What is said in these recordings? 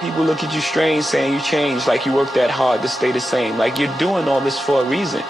People look at you strange saying you changed, like you worked that hard to stay the same. Like you're doing all this for a reason.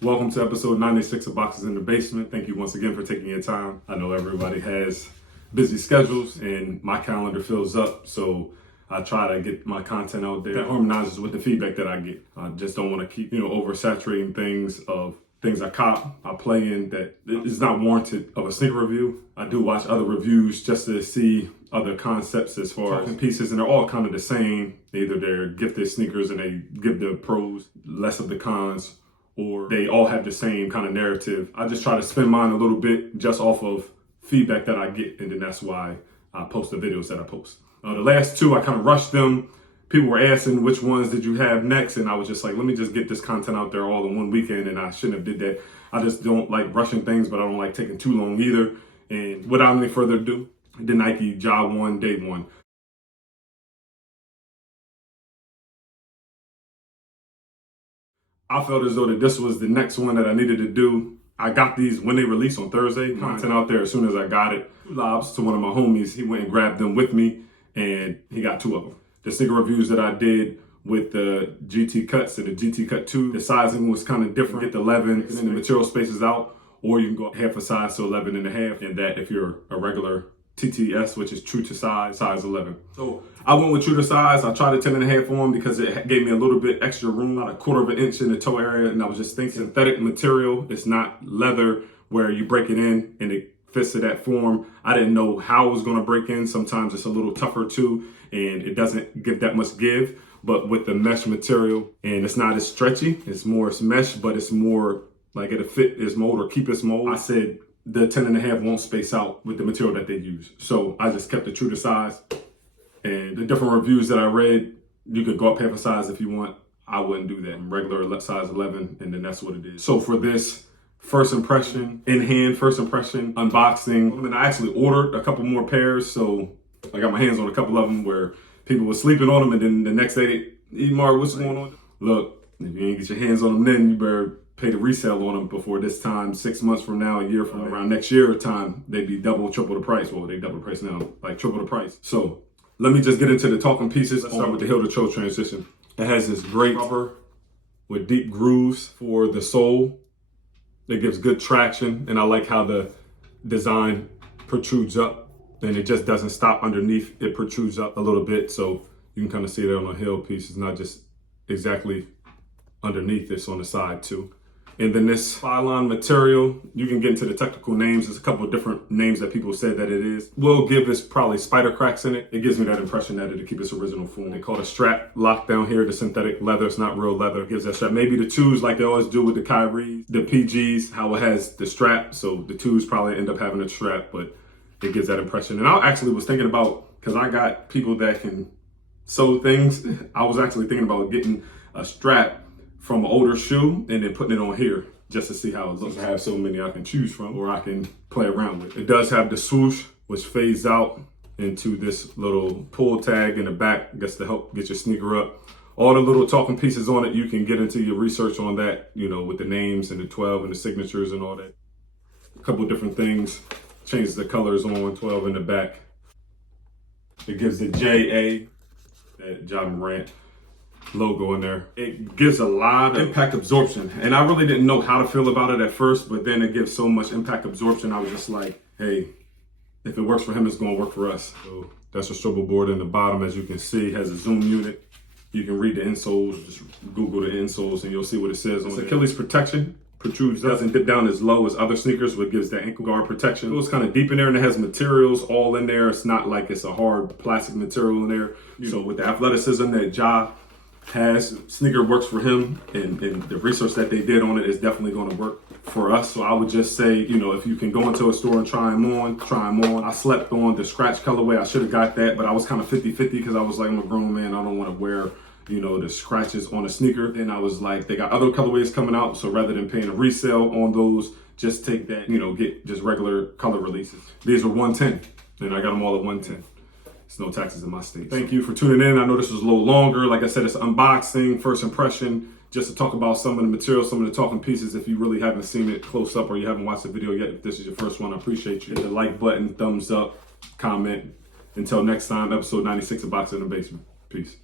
Welcome to episode 96 of Boxes in the Basement. Thank you once again for taking your time. I know everybody has busy schedules and my calendar fills up, so I try to get my content out there that harmonizes with the feedback that I get. I just don't want to keep, oversaturating things of things I cop, I play in that is not warranted of a sneaker review. I do watch other reviews just to see other concepts as far as pieces, and they're all kind of the same. Either they're gifted sneakers and they give the pros, less of the cons, or they all have the same kind of narrative. I just try to spin mine a little bit just off of feedback that I get, and then that's why I post the videos that I post. The last two, I kind of rushed them. People were asking which ones did you have next, and I was just like, let me just get this content out there all in one weekend, and I shouldn't have did that. I just don't like rushing things, but I don't like taking too long either. And without any further ado, the Nike Ja 1 Day 1. I felt as though that this was the next one that I needed to do. I got these when they released on Thursday. Content out there as soon as I got it. Lobs to one of my homies, he went and grabbed them with me, and he got two of them. The sneaker reviews that I did with the GT Cuts and the GT Cut 2, the sizing was kind of different. Get the 11 and then the material spaces out, or you can go half a size to 11 and a half, and that if you're a regular TTS, which is true to size 11. So I went with true to size. I tried a 10 and a half on because it gave me a little bit extra room, about a quarter of an inch in the toe area, and I was just thinking synthetic material. It's not leather where you break it in and it fits to that form. I didn't know how it was going to break in. Sometimes it's a little tougher too, and it doesn't give that much give. But with the mesh material, and it's not as stretchy, it's mesh, but it's more like it'll fit its mold or keep its mold. I said the 10 and a half won't space out with the material that they use. So I just kept it true to size. And the different reviews that I read, you could go up half a size if you want. I wouldn't do that. I'm regular size 11, and then that's what it is. So for this first impression, first impression, unboxing, and I actually ordered a couple more pairs. So I got my hands on a couple of them where people were sleeping on them, and then the next day, Mark, what's going on? Look, if you ain't get your hands on them then, you better pay the resale on them before this time, 6 months from now, a year from around next year time, they'd be double, triple the price. Well, they double the price now, like triple the price. So let me just get into the talking pieces. Let's start with the heel to toe transition. It has this great rubber with deep grooves for the sole. It gives good traction, and I like how the design protrudes up, and it just doesn't stop underneath. It protrudes up a little bit, so you can kind of see it on the heel piece. It's not just exactly underneath, it's on the side too. And then this Phylon material, you can get into the technical names. There's a couple of different names that people said that it is. We'll give this probably spider cracks in it. It gives me that impression that it'll keep its original form. They call it a strap lock down here, the synthetic leather. It's not real leather. It gives that strap. Maybe the twos like they always do with the Kyries, the PGs, how it has the strap. So the twos probably end up having a strap, but it gives that impression. And I actually was thinking about, because I got people that can sew things, I was actually thinking about getting a strap from an older shoe and then putting it on here just to see how it looks. I have so many I can choose from, or I can play around with. It does have the swoosh, which fades out into this little pull tag in the back, I guess to help get your sneaker up. All the little talking pieces on it, you can get into your research on that, with the names and the 12 and the signatures and all that. A couple different things. Changes the colors on 12 in the back. It gives the JA, that Ja Morant logo in there. It gives a lot of impact absorption, and I really didn't know how to feel about it at first, but then it gives so much impact absorption. I was just like, hey, if it works for him, it's going to work for us. So that's a strobel board in the bottom. As you can see, it has a zoom unit. You can read the insoles, just Google the insoles and you'll see what it says on it. Achilles protection. Protrudes, doesn't dip down as low as other sneakers, which gives that ankle guard protection. It goes kind of deep in there, and it has materials all in there. It's not like it's a hard plastic material in there. So with the athleticism that Ja has, sneaker works for him, and the research that they did on it is definitely going to work for us. So I would just say, if you can go into a store and try them on, try them on. I slept on the scratch colorway. I should have got that, but I was kind of 50-50 because I was like, I'm a grown man. I don't want to wear the scratches on a sneaker. Then I was like, they got other colorways coming out. So rather than paying a resale on those, just take that, get just regular color releases. These are 110, and I got them all at 110. It's no taxes in my state. Thank you for tuning in. I know this was a little longer. Like I said, it's unboxing, first impression, just to talk about some of the material, some of the talking pieces. If you really haven't seen it close up or you haven't watched the video yet, if this is your first one, I appreciate you. Hit the like button, thumbs up, comment, Until next time, episode 96 of Boxing in the Basement. Peace.